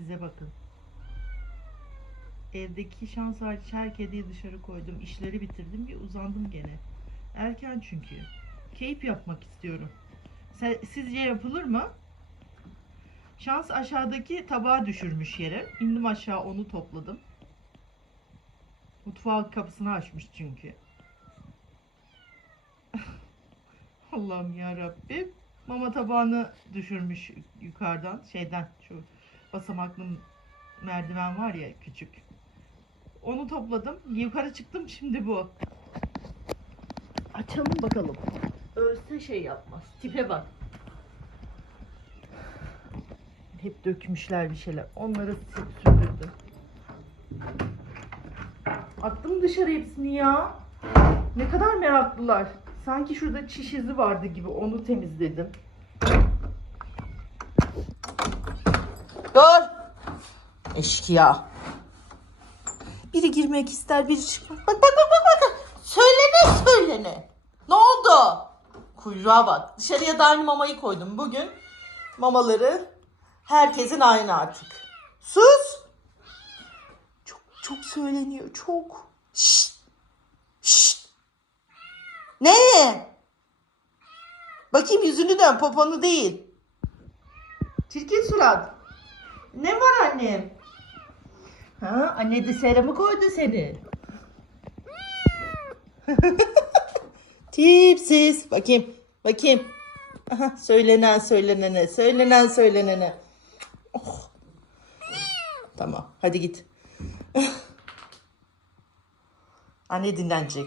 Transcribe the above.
size bakın. Evdeki şans hariç her kediyi dışarı koydum. İşleri bitirdim bir uzandım gene. Erken çünkü. Keyif yapmak istiyorum. Sizce yapılır mı? Şans aşağıdaki tabağı düşürmüş yere. İndim aşağı onu topladım. Mutfağın kapısını açmış çünkü. Allah'ım ya Rabbim. Mama tabağını düşürmüş yukarıdan şeyden şu basamaklı merdiven var ya küçük. Onu topladım. Yukarı çıktım şimdi bu. Açalım bakalım. Ölse şey yapmaz. Tipe bak. Hep dökmüşler bir şeyler. Onları sü- süpürdüm. Attım dışarı hepsini ya. Ne kadar meraklılar. Sanki şurada çiş izi vardı gibi onu temizledim. Dur. Eşkıya. Biri girmek ister, biri çıkmak. Bak bak bak bak bak. Söylene söylene. Ne oldu? Kuyruğa bak. Dışarıya da aynı mamayı koydum. Bugün mamaları herkesin aynı artık. Sus. Çok çok söyleniyor. Çok. Şşt. Şşt. Ne? Bakayım yüzünü dön, poponu değil. Çirkin surat. Annem? Ha, anne dışarı mı koydu seni? Tipsiz. Bakayım, bakayım. Aha, söylenen söylenene, söylenen söylenene. Oh. Tamam, hadi git. Anne dinlenecek.